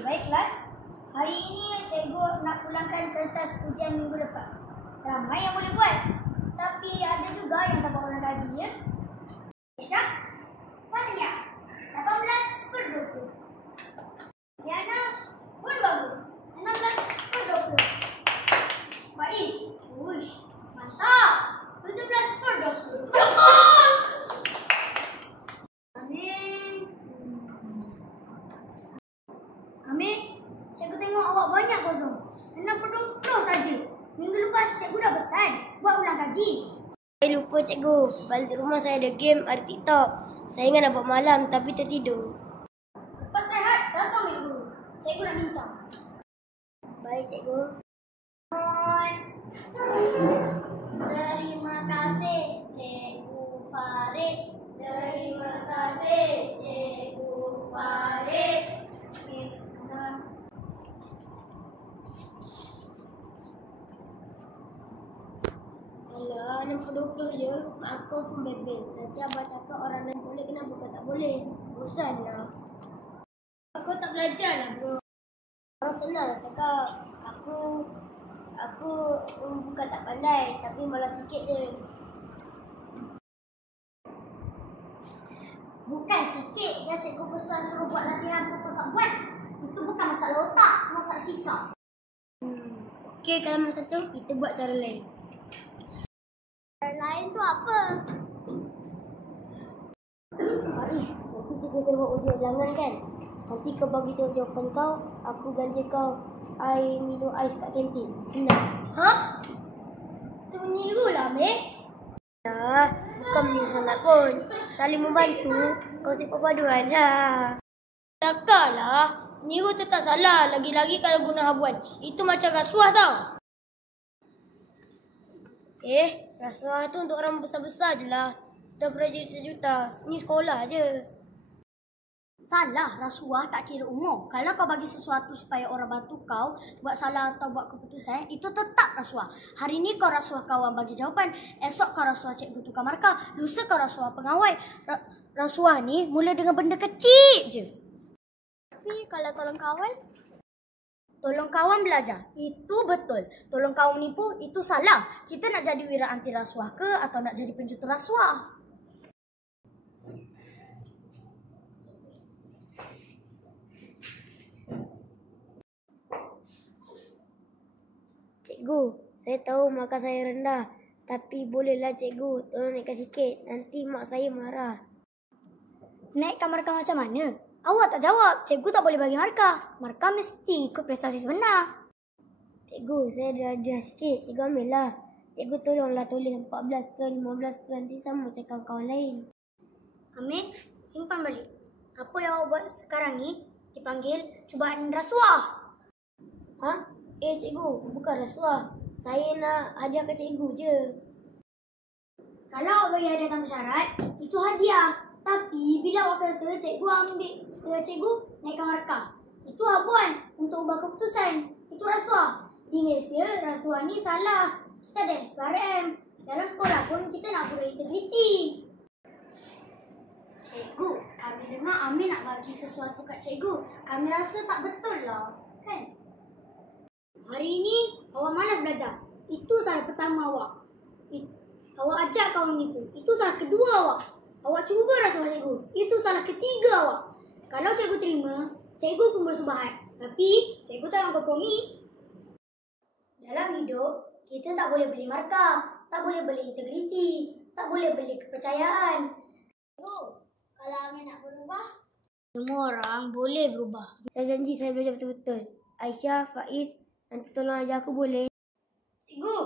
Baik kelas, hari ini cikgu nak pulangkan kertas ujian minggu lepas. Ramai yang boleh buat, tapi ada juga yang tak bawa ulang kaji ya. Ishraf, banyak 18/20. Yana pun bagus, 16/20. Faiz, uish, mantap, 17/20. Amin, cikgu tengok awak banyak kosong. 6/20 saja. Minggu lepas cikgu dah pesan buat ulang kaji. Saya lupa cikgu. Balik rumah saya ada game, ada TikTok. Saya ingat nak buat malam tapi tertidur. Lepas rehat, datang bilik guru. Cikgu nak bincang. Baik cikgu. Terima kasih Cikgu Farid. Terima kasih Cikgu Farid. Alah, 6/20 je. Mak aku pun bebel. Nanti abang cakap orang lain boleh, kenapa kau tak boleh? Bosan lah. Kau tak belajar lah bro. Orang senang cakap. Aku bukan tak pandai, tapi malas sikit je. Bukan sikit yang cikgu pesan suruh buat latihan kau tak buat. Itu bukan masalah otak, masalah sikap. Okey, kalau masa tu kita buat cara lain. Cara lain tu apa? Arif, nanti cikgu suruh buat ujian ulangan kan? Nanti kau bagi tahu jawapan kau, aku belanja kau minum ais kat kantin. Senang. Hah? Tu meniru lah, Mek. Dah, bukan meniru sangat pun. Saling membantu, konsep perpaduan dah. Takkanlah. Niru tu tak salah. Lagi-lagi kalau guna habuan. Itu macam rasuah tau. Rasuah tu untuk orang besar-besar je lah. Kita berjuta-juta. Ni sekolah je. Salah, rasuah tak kira umur. Kalau kau bagi sesuatu supaya orang bantu kau buat salah atau buat keputusan, itu tetap rasuah. Hari ni kau rasuah kawan bagi jawapan, esok kau rasuah cikgu tukar markah, lusa kau rasuah pengawal. Rasuah ni mula dengan benda kecil je. Tapi kalau tolong kawan? Tolong kawan belajar, itu betul. Tolong kawan menipu, itu salah. Kita nak jadi wira anti rasuah ke atau nak jadi pencetus rasuah? Cikgu, saya tahu markah saya rendah. Tapi bolehlah cikgu, tolong naikkan sikit. Nanti mak saya marah. Naikkan markah macam mana? Awak tak jawab. Cikgu tak boleh bagi markah. Markah mesti ikut prestasi sebenar. Cikgu, saya ada sikit. Cikgu ambil lah. Cikgu tolonglah tulis 14 ke 15 ke. Nanti sama macam kawan-kawan lain. Amir, simpan balik. Apa yang awak buat sekarang ni dipanggil cubaan rasuah. Ha? Cikgu, bukan rasuah. Saya nak hadiah ke cikgu je. Kalau awak bagi hadiah tanpa syarat, itu hadiah. Tapi bila awak kata cikgu cikgu naikkan markah, itu habuan untuk ubah keputusan. Itu rasuah. Di Malaysia, rasuah ni salah. Kita ada SPRM. Dalam sekolah pun kita nak jaga integriti. Cikgu, kami dengar Amir nak bagi sesuatu kat cikgu. Kami rasa tak betul lah, kan? Hari ini awak malas belajar. Itu salah pertama awak. Awak ajak kawan menipu. Itu salah kedua awak. Awak cuba rasuah cikgu. Itu salah ketiga awak. Kalau cikgu terima, cikgu pun bersubahat. Tapi cikgu tak kompromi. Dalam hidup, kita tak boleh beli markah, tak boleh beli integriti, tak boleh beli kepercayaan. Kalau Amir nak berubah, Semua orang boleh berubah. Saya janji saya belajar betul-betul. Aisyah, Faiz, nanti tolong ajar aku boleh? Cikgu,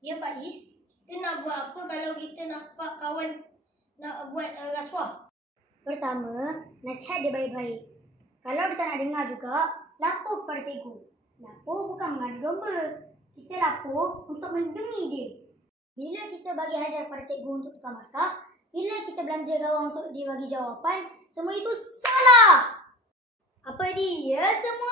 ya Faiz. Kita nak buat apa kalau kita nampak kawan nak buat rasuah? Pertama, nasihat dia baik-baik. Kalau dia tak nak dengar juga, lapor kepada cikgu. Lapor bukan mengadu domba. Kita lapor untuk melindungi dia. Bila kita bagi hadiah kepada cikgu untuk tukar markah, bila kita belanja kawan untuk dia bagi jawapan, semua itu salah. Apa dia semua